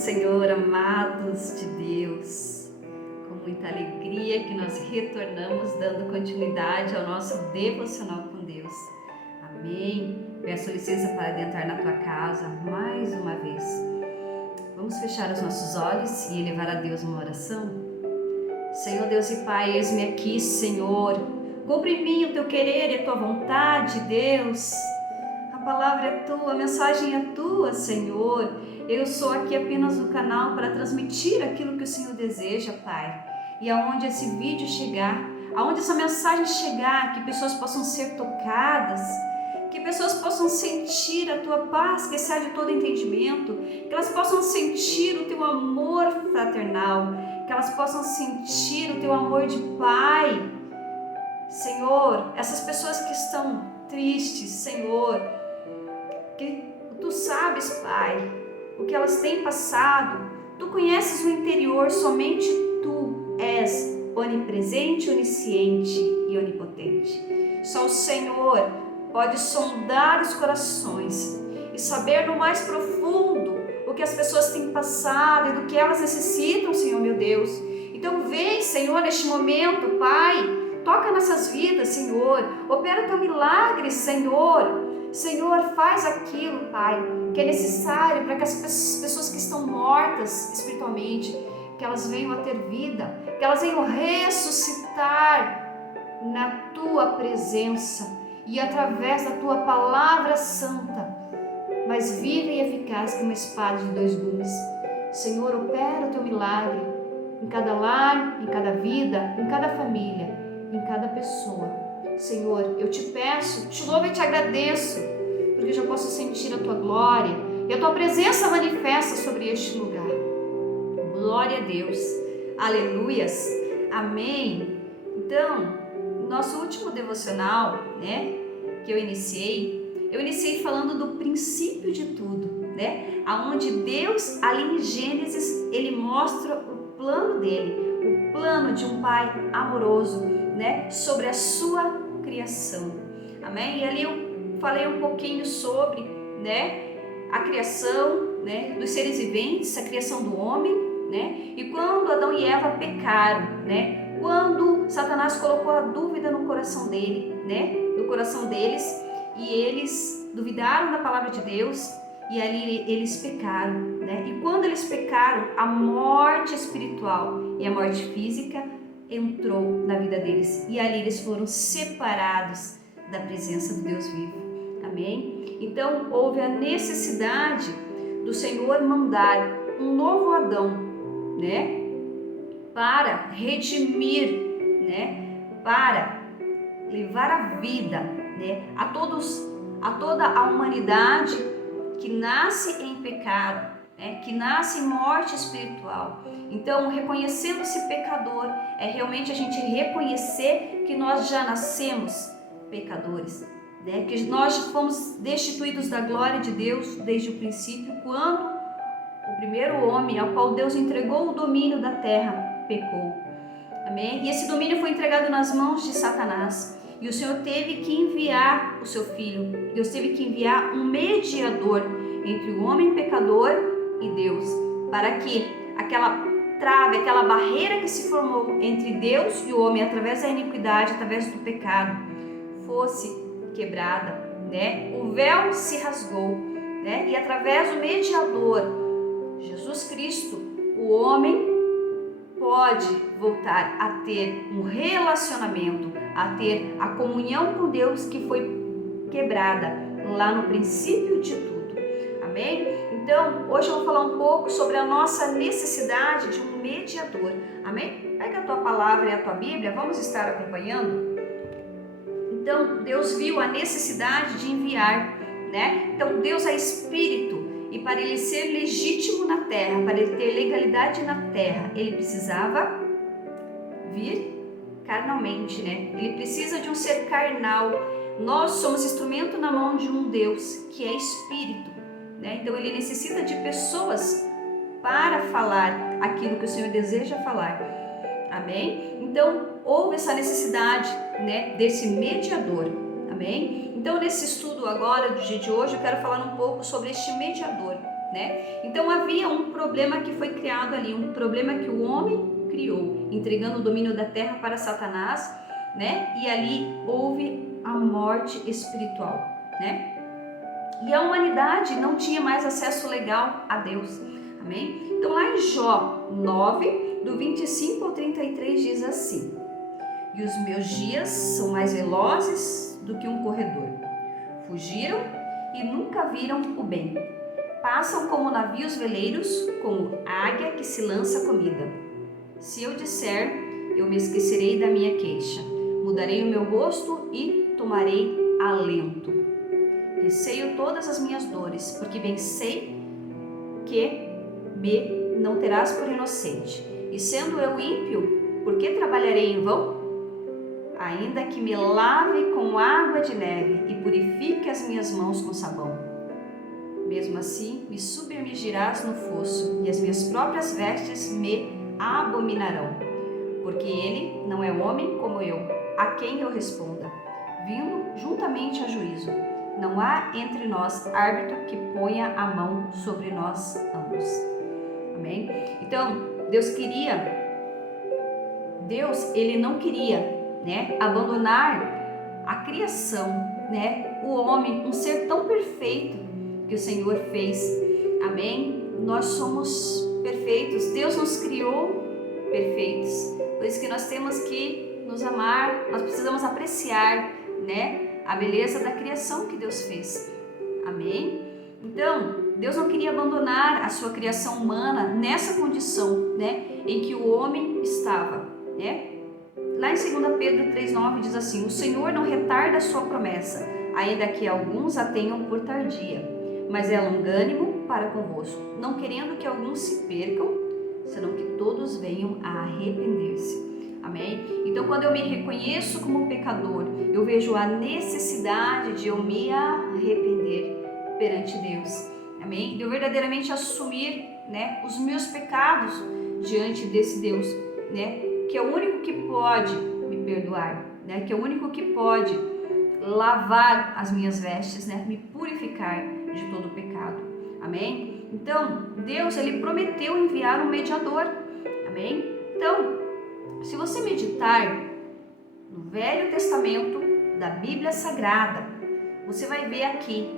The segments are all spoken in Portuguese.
Senhor, amados de Deus, com muita alegria que nós retornamos dando continuidade ao nosso devocional com Deus. Amém. Peço licença para adentrar na tua casa mais uma vez. Vamos fechar os nossos olhos e elevar a Deus uma oração? Senhor Deus e Pai, eis-me aqui, Senhor. Cumpre em mim o teu querer e a tua vontade, Deus. A palavra é tua, a mensagem é tua, Senhor. Eu sou aqui apenas no canal para transmitir aquilo que o Senhor deseja, Pai. E aonde esse vídeo chegar, aonde essa mensagem chegar, que pessoas possam ser tocadas, que pessoas possam sentir a tua paz, que excede todo entendimento, que elas possam sentir o teu amor fraternal, que elas possam sentir o teu amor de Pai. Senhor, essas pessoas que estão tristes, Senhor, que tu sabes, Pai, o que elas têm passado, tu conheces o interior, somente tu és onipresente, onisciente e onipotente. Só o Senhor pode sondar os corações e saber no mais profundo o que as pessoas têm passado e do que elas necessitam, Senhor meu Deus. Então vem, Senhor, neste momento, Pai, toca nessas vidas, Senhor, opera o teu milagre, Senhor. Senhor, faz aquilo, Pai, que é necessário para que as pessoas que estão mortas espiritualmente, que elas venham a ter vida, que elas venham ressuscitar na tua presença e através da tua palavra santa, mas viva e eficaz como uma espada de dois gumes. Senhor, opera o teu milagre em cada lar, em cada vida, em cada família, em cada pessoa. Senhor, eu te peço, te louvo e te agradeço, porque eu já posso sentir a tua glória e a tua presença manifesta sobre este lugar. Glória a Deus, aleluias, amém. Então, nosso último devocional, que eu iniciei falando do princípio de tudo, aonde Deus, ali em Gênesis, ele mostra o plano dele, o plano de um Pai amoroso, sobre a sua criação, amém? E ali eu falei um pouquinho sobre, a criação, dos seres viventes, a criação do homem, e quando Adão e Eva pecaram, quando Satanás colocou a dúvida no coração dele, no coração deles, e eles duvidaram da palavra de Deus, e ali eles pecaram, e quando eles pecaram, a morte espiritual e a morte física entrou na vida deles, e ali eles foram separados da presença do Deus vivo, amém? Então houve a necessidade do Senhor mandar um novo Adão, para redimir, para levar a vida, a toda a humanidade que nasce em pecado, que nasce em morte espiritual. Então, reconhecendo-se pecador, é realmente a gente reconhecer que nós já nascemos pecadores, que nós fomos destituídos da glória de Deus desde o princípio, quando o primeiro homem, ao qual Deus entregou o domínio da terra, pecou. Amém? E esse domínio foi entregado nas mãos de Satanás. E o Senhor teve que enviar o seu filho. Deus teve que enviar um mediador entre o homem pecador e Deus, para que aquela trave, aquela barreira que se formou entre Deus e o homem através da iniquidade, através do pecado, fosse quebrada, O véu se rasgou, E através do mediador, Jesus Cristo, o homem pode voltar a ter um relacionamento, a ter a comunhão com Deus que foi quebrada lá no princípio de tudo, amém? Então, hoje eu vou falar um pouco sobre a nossa necessidade de um mediador, amém? Pega a tua palavra e a tua Bíblia, vamos estar acompanhando? Então, Deus viu a necessidade de enviar, Então, Deus é Espírito, e para ele ser legítimo na terra, para ele ter legalidade na terra, ele precisava vir carnalmente, Ele precisa de um ser carnal. Nós somos instrumento na mão de um Deus que é Espírito, Então ele necessita de pessoas para falar aquilo que o Senhor deseja falar, amém? Então houve essa necessidade, desse mediador, amém? Então nesse estudo agora do dia de hoje eu quero falar um pouco sobre este mediador, né? Então havia um problema que foi criado ali, um problema que o homem criou, entregando o domínio da terra para Satanás, né? E ali houve a morte espiritual, né? E a humanidade não tinha mais acesso legal a Deus, amém? Então lá em Jó 9, do 25 ao 33 diz assim: e os meus dias são mais velozes do que um corredor. Fugiram e nunca viram o bem. Passam como navios veleiros, como águia que se lança comida. Se eu disser, eu me esquecerei da minha queixa. Mudarei o meu rosto e tomarei alento. Receio todas as minhas dores, porque bem sei que me não terás por inocente. E sendo eu ímpio, por que trabalharei em vão? Ainda que me lave com água de neve e purifique as minhas mãos com sabão. Mesmo assim, me submergirás no fosso e as minhas próprias vestes me abominarão. Porque ele não é homem como eu, a quem eu responda, vindo juntamente a juízo. Não há entre nós árbitro que ponha a mão sobre nós ambos. Amém? Então, Deus, ele não queria, né, abandonar a criação, né, o homem, um ser tão perfeito que o Senhor fez. Amém? Nós somos perfeitos, Deus nos criou perfeitos, por isso que nós temos que nos amar, nós precisamos apreciar, né, a beleza da criação que Deus fez. Amém? Então, Deus não queria abandonar a sua criação humana nessa condição, né, em que o homem estava, né? Lá em 2 Pedro 3,9 diz assim: o Senhor não retarda a sua promessa, ainda que alguns a tenham por tardia, mas é longânimo para convosco, não querendo que alguns se percam, senão que todos venham a arrepender-se. Amém? Então, quando eu me reconheço como pecador, eu vejo a necessidade de eu me arrepender perante Deus. Amém? De eu verdadeiramente assumir, né, os meus pecados diante desse Deus, né, que é o único que pode me perdoar, né, que é o único que pode lavar as minhas vestes, né, me purificar de todo o pecado. Amém? Então, Deus, ele prometeu enviar um mediador. Amém? Então, se você meditar no Velho Testamento da Bíblia Sagrada, você vai ver aqui,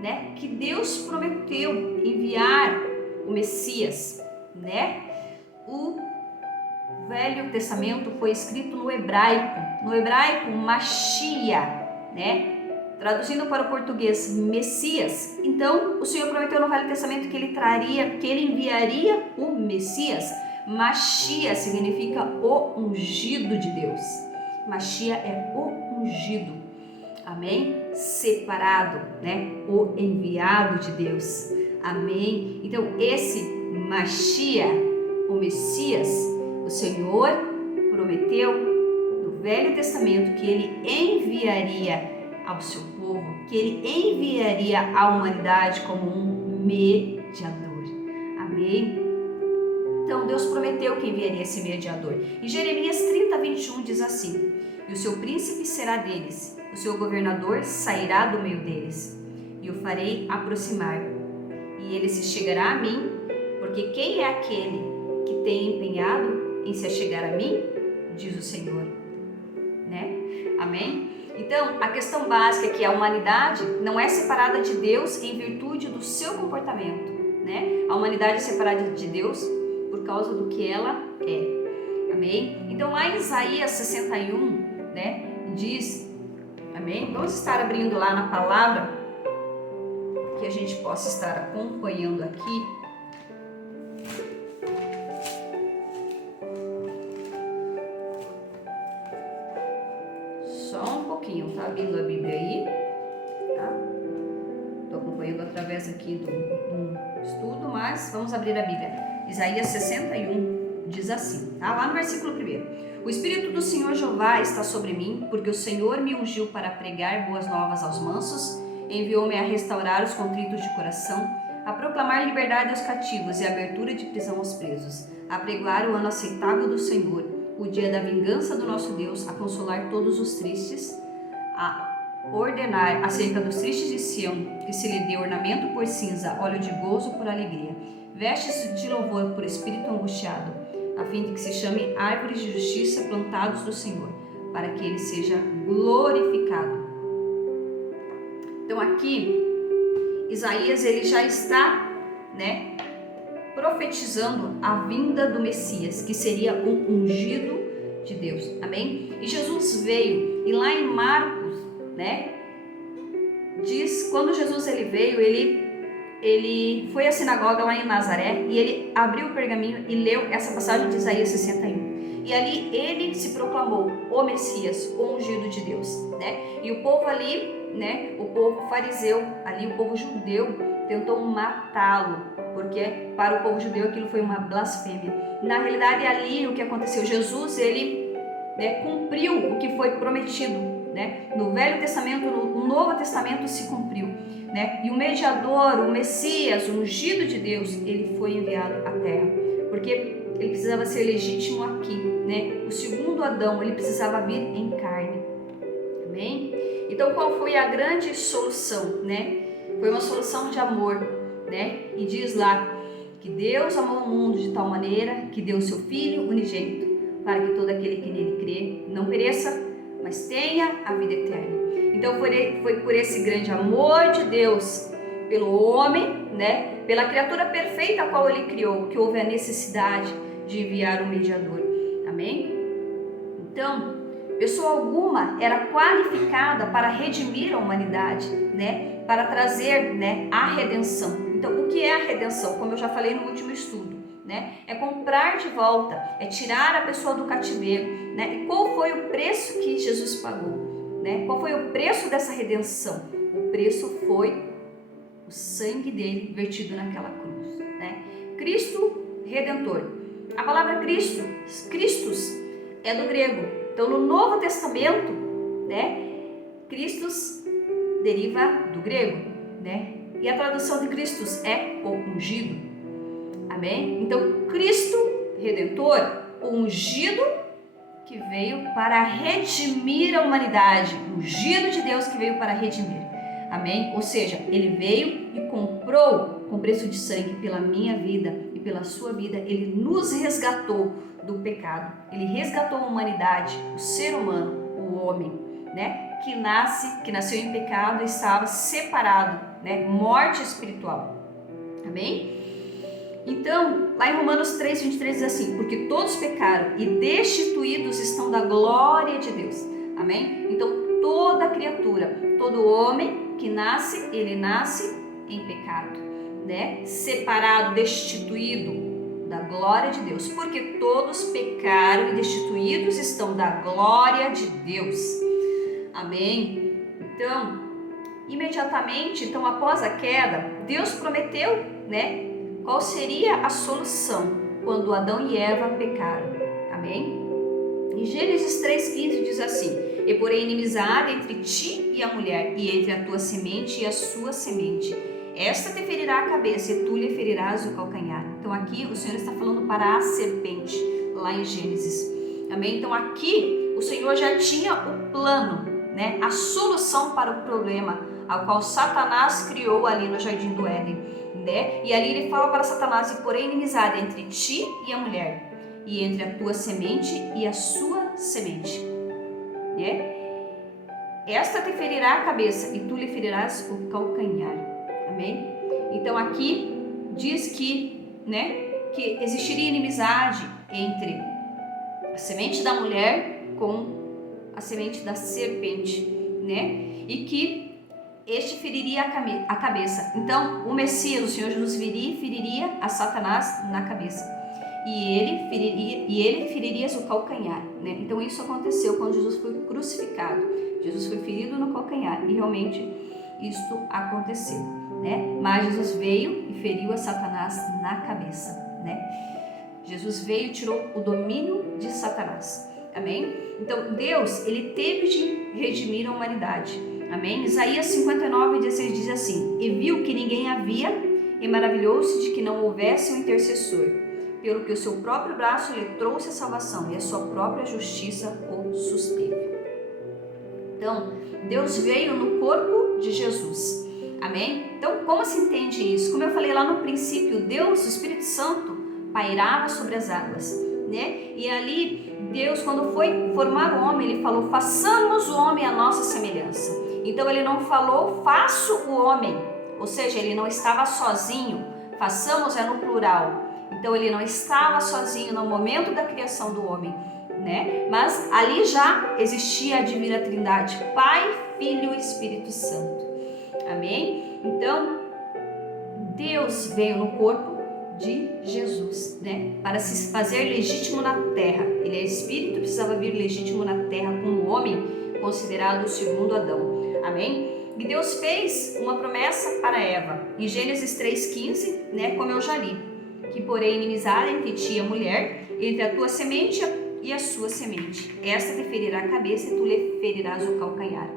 né, que Deus prometeu enviar o Messias, né? O Velho Testamento foi escrito no hebraico Mashiach, né? Traduzindo para o português, Messias. Então, o Senhor prometeu no Velho Testamento que ele enviaria o Messias. Mashiach significa o ungido de Deus. Mashiach é o ungido. Amém? Separado, né? O enviado de Deus. Amém? Então, esse Mashiach, o Messias, o Senhor prometeu no Velho Testamento que ele enviaria ao seu povo, que ele enviaria à humanidade como um mediador. Amém? Então, Deus prometeu que enviaria esse mediador. Em Jeremias 30:21 diz assim: e o seu príncipe será deles, o seu governador sairá do meio deles, e o farei aproximar, e ele se chegará a mim, porque quem é aquele que tem empenhado em se achegar a mim? Diz o Senhor. Né? Amém? Então, a questão básica é que a humanidade não é separada de Deus em virtude do seu comportamento, né? A humanidade é separada de Deus por causa do que ela é. Amém? Então, lá em Isaías 61, né, diz, amém? Vamos estar abrindo lá na palavra, que a gente possa estar acompanhando aqui. Tá abrindo a Bíblia aí, tá? Estou acompanhando através aqui do estudo, mas vamos abrir a Bíblia. Isaías 61 diz assim, tá? Lá no versículo 1: o Espírito do Senhor Jeová está sobre mim, porque o Senhor me ungiu para pregar boas novas aos mansos, enviou-me a restaurar os contritos de coração, a proclamar liberdade aos cativos e abertura de prisão aos presos, a pregoar o ano aceitável do Senhor, o dia da vingança do nosso Deus, a consolar todos os tristes, a ordenar acerca dos tristes de Sião, que se lhe dê ornamento por cinza, óleo de gozo por alegria, vestes de louvor por espírito angustiado, a fim de que se chame árvores de justiça plantados do Senhor, para que ele seja glorificado. Então aqui, Isaías ele já está, profetizando a vinda do Messias, que seria o ungido de Deus, amém? E Jesus veio, e lá em Marcos, diz, quando Jesus ele veio, ele foi à sinagoga lá em Nazaré, e ele abriu o pergaminho e leu essa passagem de Isaías 61, e ali ele se proclamou o Messias, o ungido de Deus, e o povo ali, o povo fariseu, ali o povo judeu, tentou matá-lo, porque para o povo judeu aquilo foi uma blasfêmia. Na realidade, ali o que aconteceu, Jesus ele cumpriu o que foi prometido, no Velho Testamento, no Novo Testamento se cumpriu, e o mediador, o Messias, o ungido de Deus, ele foi enviado à terra, porque ele precisava ser legítimo aqui, o segundo Adão, ele precisava vir em carne, amém? Então qual foi a grande solução, Foi uma solução de amor, E diz lá que Deus amou o mundo de tal maneira que deu o seu Filho unigênito, para que todo aquele que nele crê não pereça, mas tenha a vida eterna. Então foi por esse grande amor de Deus pelo homem, pela criatura perfeita a qual ele criou, que houve a necessidade de enviar um mediador, amém? Então, pessoa alguma era qualificada para redimir a humanidade, para trazer, a redenção. Então, o que é a redenção? Como eu já falei no último estudo, é comprar de volta, é tirar a pessoa do cativeiro, E qual foi o preço que Jesus pagou, Qual foi o preço dessa redenção? O preço foi o sangue dele vertido naquela cruz, Cristo Redentor. A palavra Cristo, Christos, é do grego. Então, no Novo Testamento, Christos deriva do grego, E a tradução de Christos é o ungido, amém? Então, Cristo Redentor, o ungido que veio para redimir a humanidade, o ungido de Deus que veio para redimir, amém? Ou seja, ele veio e comprou com preço de sangue pela minha vida e pela sua vida, ele nos resgatou do pecado, ele resgatou a humanidade, o ser humano, o homem, que nasceu em pecado e estava separado, morte espiritual, amém? Então, lá em Romanos 3:23 diz assim, porque todos pecaram e destituídos estão da glória de Deus, amém? Então, toda criatura, todo homem que nasce, ele nasce em pecado, separado, destituído da glória de Deus, porque todos pecaram e destituídos estão da glória de Deus, amém? Então, imediatamente, após a queda, Deus prometeu, qual seria a solução quando Adão e Eva pecaram, amém? Em Gênesis 3:15 diz assim, e porém inimizade entre ti e a mulher, e entre a tua semente e a sua semente, esta te ferirá a cabeça e tu lhe ferirás o calcanhar. Então aqui o Senhor está falando para a serpente, lá em Gênesis, amém? Então aqui o Senhor já tinha o plano, a solução para o problema ao qual Satanás criou ali no Jardim do Éden, E ali ele fala para Satanás, e porém inimizade entre ti e a mulher, e entre a tua semente e a sua semente, Esta te ferirá a cabeça e tu lhe ferirás o calcanhar, amém? Então aqui diz que, que existiria inimizade entre a semente da mulher com a semente da serpente, E que este feriria a cabeça. Então, o Messias, o Senhor Jesus, viria e feriria a Satanás na cabeça. E ele feriria o calcanhar, Então, isso aconteceu quando Jesus foi crucificado. Jesus foi ferido no calcanhar e realmente isto aconteceu, Mas Jesus veio e feriu a Satanás na cabeça, Jesus veio e tirou o domínio de Satanás, amém? Então, Deus, ele teve de redimir a humanidade, amém? Isaías 59:16 diz assim, e viu que ninguém havia e maravilhou-se de que não houvesse um intercessor, pelo que o seu próprio braço lhe trouxe a salvação e a sua própria justiça o susteve. Então, Deus veio no corpo de Jesus. Amém? Então, como se entende isso? Como eu falei lá no princípio, Deus, o Espírito Santo, pairava sobre as águas, né? E ali, Deus, quando foi formar o homem, ele falou, façamos o homem à nossa semelhança. Então, ele não falou, faço o homem, ou seja, ele não estava sozinho, façamos é no plural. Então, ele não estava sozinho no momento da criação do homem, né? Mas ali já existia a Divina Trindade, Pai, Filho e Espírito Santo. Amém? Então, Deus veio no corpo de Jesus, né? Para se fazer legítimo na terra. Ele é Espírito, precisava vir legítimo na terra como homem, considerado o segundo Adão. Amém? E Deus fez uma promessa para Eva, em Gênesis 3,15, né? Como eu já li, que porém inimizade entre ti e a mulher, entre a tua semente e a sua semente. Esta te ferirá a cabeça e tu lhe ferirás o calcanhar.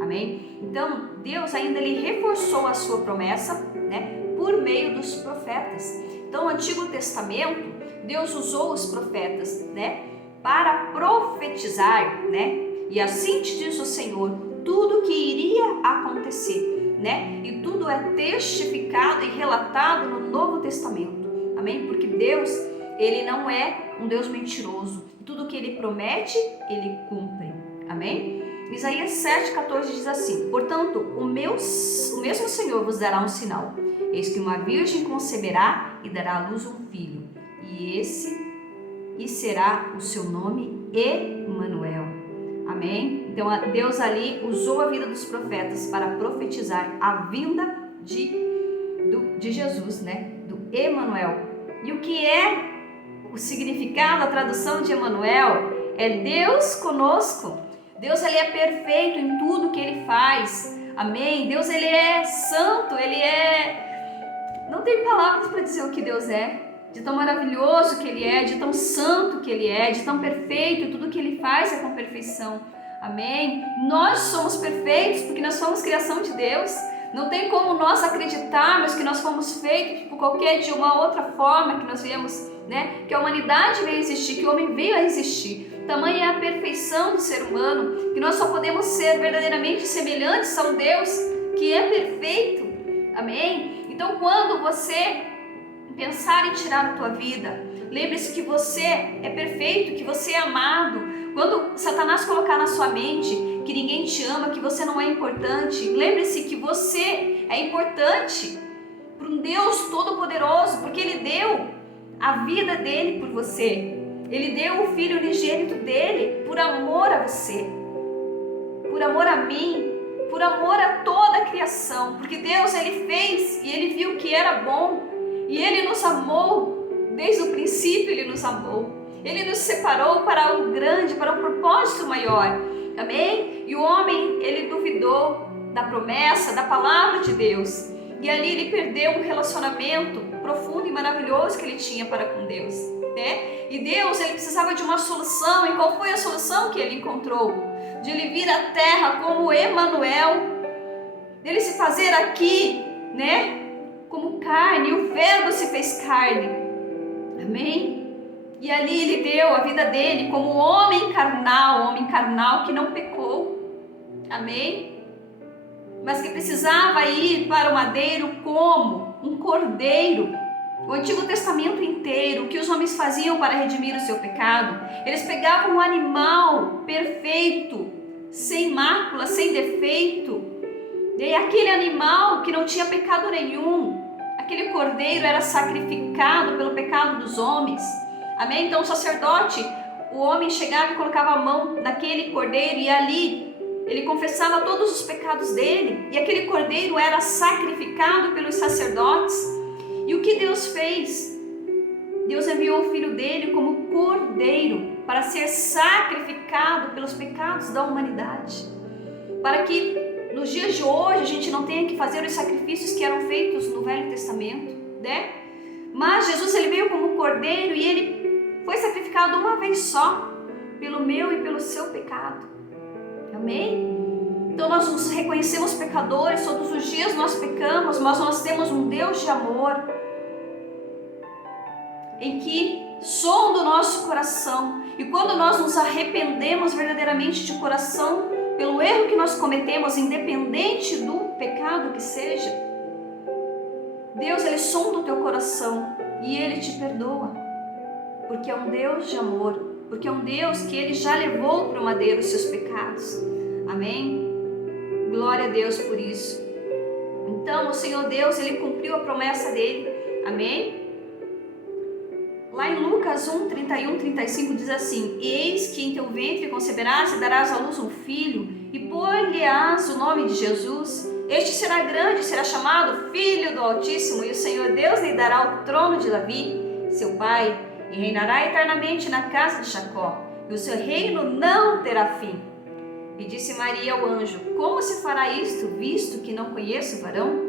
Amém? Então, Deus ainda lhe reforçou a sua promessa, né, por meio dos profetas. Então, no Antigo Testamento, Deus usou os profetas, né, para profetizar, né? E assim te diz o Senhor, tudo que iria acontecer, né? E tudo é testificado e relatado no Novo Testamento. Amém? Porque Deus, ele não é um Deus mentiroso. Tudo que ele promete, ele cumpre. Amém? Isaías 7,14 diz assim, portanto, o mesmo Senhor vos dará um sinal. Eis que uma virgem conceberá e dará à luz um filho. E será o seu nome Emanuel. Amém? Então, Deus ali usou a vida dos profetas para profetizar a vinda de Jesus, né? Do Emanuel. E o que é o significado, a tradução de Emanuel? É Deus conosco. Deus, ele é perfeito em tudo que ele faz. Amém? Deus, ele é santo, ele é... Não tem palavras para dizer o que Deus é. De tão maravilhoso que ele é, de tão santo que ele é, de tão perfeito, tudo que ele faz é com perfeição. Amém? Nós somos perfeitos porque nós somos criação de Deus. Não tem como nós acreditarmos que nós fomos feitos por de uma outra forma que nós viemos, né? Que a humanidade veio existir, que o homem veio a existir. Tamanha é a perfeição do ser humano que nós só podemos ser verdadeiramente semelhantes a um Deus que é perfeito. Amém? Então, quando você pensar em tirar a tua vida, lembre-se que você é perfeito, que você é amado. Quando Satanás colocar na sua mente que ninguém te ama, que você não é importante, lembre-se que você é importante para um Deus Todo-Poderoso, porque Ele deu a vida dele por você. Ele deu o Filho unigênito dele por amor a você, por amor a mim, por amor a toda a criação, porque Deus, ele fez e ele viu que era bom e ele nos amou, desde o princípio ele nos amou, ele nos separou para algo grande, para um propósito maior, amém? E o homem, ele duvidou da promessa, da palavra de Deus, e ali ele perdeu um relacionamento profundo e maravilhoso que ele tinha para com Deus, né? E Deus, ele precisava de uma solução. E qual foi a solução que ele encontrou? De ele vir à terra como Emanuel, dele se fazer aqui, né? Como carne, e o Verbo se fez carne, amém? E ali ele deu a vida dele como homem carnal que não pecou, amém? Mas que precisava ir para o madeiro como um cordeiro. O Antigo Testamento inteiro, o que os homens faziam para redimir o seu pecado? Eles pegavam um animal perfeito, sem mácula, sem defeito, e aquele animal que não tinha pecado nenhum, aquele cordeiro era sacrificado pelo pecado dos homens, amém? Então o sacerdote, o homem chegava e colocava a mão naquele cordeiro e ali ele confessava todos os pecados dele, e aquele cordeiro era sacrificado pelos sacerdotes. E o que Deus fez? Deus enviou o Filho dele como cordeiro para ser sacrificado pelos pecados da humanidade, para que nos dias de hoje a gente não tenha que fazer os sacrifícios que eram feitos no Velho Testamento, né? Mas Jesus, ele veio como cordeiro e ele foi sacrificado uma vez só pelo meu e pelo seu pecado, amém? Então nós nos reconhecemos pecadores, todos os dias nós pecamos, mas nós temos um Deus de amor, em que sonda o nosso coração, e quando nós nos arrependemos verdadeiramente de coração, pelo erro que nós cometemos, independente do pecado que seja, Deus, Ele sonda o teu coração e Ele te perdoa, porque é um Deus de amor, porque é um Deus que Ele já levou para o madeiro os seus pecados. Amém? Glória a Deus por isso. Então, o Senhor Deus, Ele cumpriu a promessa dEle. Amém? Lá em Lucas 1, 31, 35 diz assim: Eis que em teu ventre conceberás e darás à luz um filho, e pôr-lhe-ás o nome de Jesus. Este será grande, será chamado Filho do Altíssimo, e o Senhor Deus lhe dará o trono de Davi, seu pai, e reinará eternamente na casa de Jacó, e o seu reino não terá fim. E disse Maria ao anjo: Como se fará isto, visto que não conheço o varão?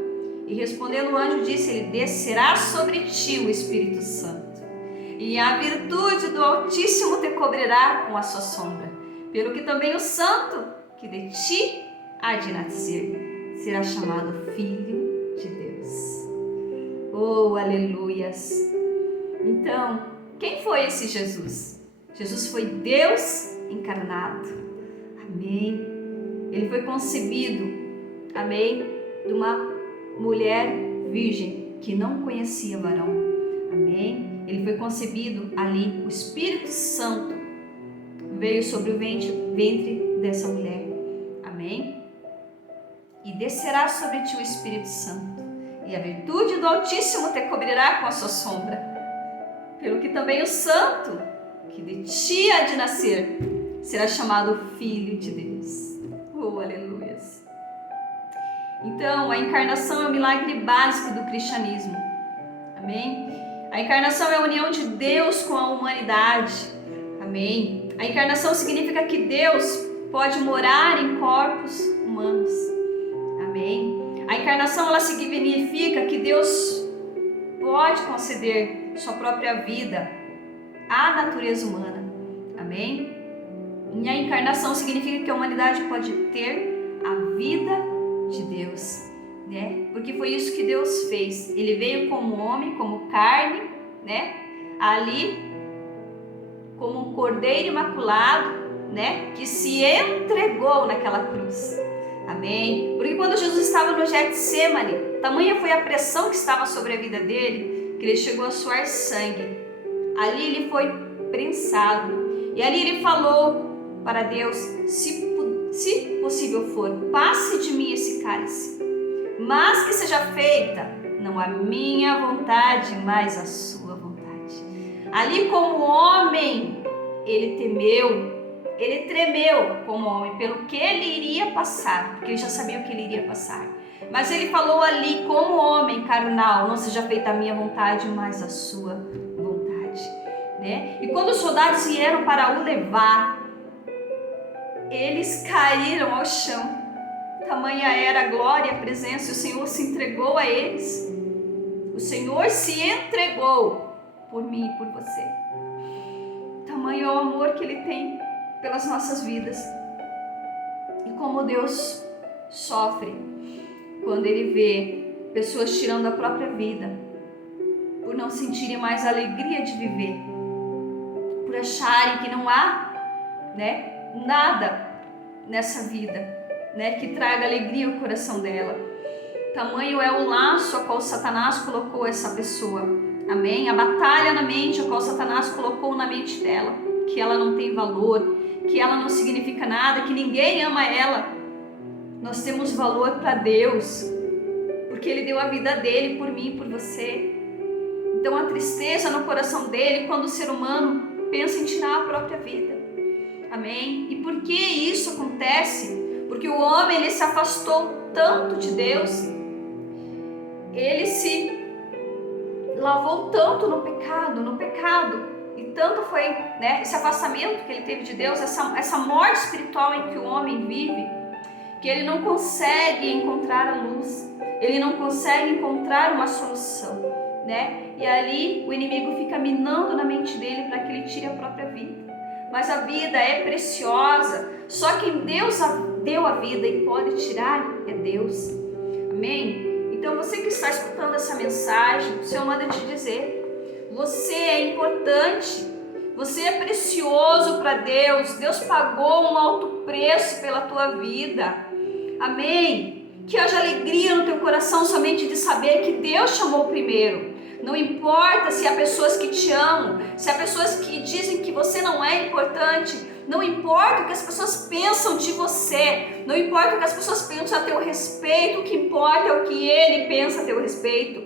E respondendo o anjo, disse-lhe: Descerá sobre ti o Espírito Santo, e a virtude do Altíssimo te cobrirá com a sua sombra. Pelo que também o santo que de ti há de nascer será chamado Filho de Deus. Oh, aleluias! Então, quem foi esse Jesus? Jesus foi Deus encarnado. Amém? Ele foi concebido, amém, de uma mulher virgem que não conhecia varão. Amém? Ele foi concebido ali, o Espírito Santo veio sobre o ventre dessa mulher. Amém? E descerá sobre ti o Espírito Santo, e a virtude do Altíssimo te cobrirá com a sua sombra. Pelo que também o santo que de ti há de nascer será chamado Filho de Deus. Oh, aleluias! Então, a encarnação é o milagre básico do cristianismo. Amém? A encarnação é a união de Deus com a humanidade. Amém? A encarnação significa que Deus pode morar em corpos humanos. Amém? A encarnação, ela significa que Deus pode conceder sua própria vida à natureza humana. Amém? E a encarnação significa que a humanidade pode ter a vida de Deus, né? Porque foi isso que Deus fez. Ele veio como homem, como carne, né? Ali, como um cordeiro imaculado, né? Que se entregou naquela cruz. Amém? Porque quando Jesus estava no Getsemane, tamanha foi a pressão que estava sobre a vida dele, que ele chegou a suar sangue. Ali ele foi prensado. E ali ele falou para Deus: se possível for, passe de mim esse cálice, mas que seja feita não a minha vontade, mas a sua vontade. Ali, como homem, ele temeu, ele tremeu como homem pelo que ele iria passar, porque ele já sabia o que ele iria passar. Mas ele falou ali, como homem carnal: não seja feita a minha vontade, mas a sua vontade, né? E quando os soldados vieram para o levar, eles caíram ao chão. Tamanha era a glória e a presença, e o Senhor se entregou a eles. O Senhor se entregou por mim e por você. Tamanho é o amor que Ele tem pelas nossas vidas. E como Deus sofre quando Ele vê pessoas tirando a própria vida, por não sentirem mais a alegria de viver, por acharem que não há, né, nada nessa vida, né, que traga alegria ao coração dela. Tamanho é o laço a qual Satanás colocou essa pessoa. Amém? A batalha na mente a qual Satanás colocou na mente dela, que ela não tem valor, que ela não significa nada, que ninguém ama ela. Nós temos valor para Deus, porque Ele deu a vida dele por mim e por você. Então a tristeza no coração dele quando o ser humano pensa em tirar a própria vida. Amém? E por que isso acontece? Porque o homem, ele se afastou tanto de Deus, ele se lavou tanto no pecado, e tanto foi, né, esse afastamento que ele teve de Deus, essa morte espiritual em que o homem vive, que ele não consegue encontrar a luz, ele não consegue encontrar uma solução, né? E ali o inimigo fica minando na mente dele para que ele tire a própria vida. Mas a vida é preciosa, só quem Deus deu a vida e pode tirar é Deus. Amém? Então você que está escutando essa mensagem, o Senhor manda te dizer: você é importante, Você é precioso para Deus. Deus pagou um alto preço pela tua vida. Amém? Que haja alegria no teu coração somente de saber que Deus chamou primeiro. Não importa se há pessoas que te amam, se há pessoas que dizem que você não é importante, não importa o que as pessoas pensam de você, não importa o que as pessoas pensam a teu respeito, o que importa é o que Ele pensa a teu respeito.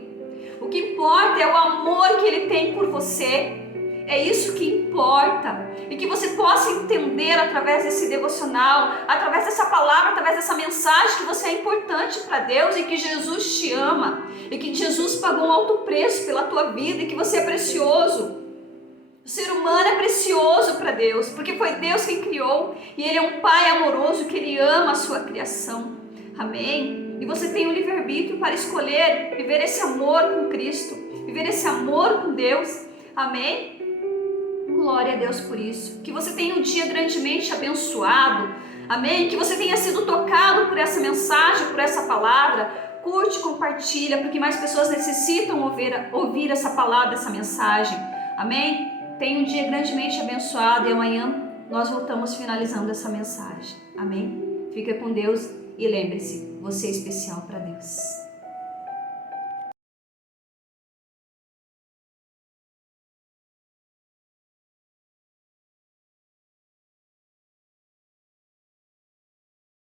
O que importa é o amor que Ele tem por você. É isso que importa. E que você possa entender através desse devocional, através dessa palavra, através dessa mensagem, que você é importante para Deus e que Jesus te ama. E que Jesus pagou um alto preço pela tua vida e que você é precioso. O ser humano é precioso para Deus, porque foi Deus quem criou. E Ele é um Pai amoroso que Ele ama a sua criação. Amém? E você tem o livre-arbítrio para escolher viver esse amor com Cristo, viver esse amor com Deus. Amém? Glória a Deus por isso. Que você tenha um dia grandemente abençoado. Amém? Que você tenha sido tocado por essa mensagem, por essa palavra. Curte, compartilha, porque mais pessoas necessitam ouvir essa palavra, essa mensagem. Amém? Tenha um dia grandemente abençoado e amanhã nós voltamos finalizando essa mensagem. Amém? Fica com Deus e lembre-se, você é especial para Deus.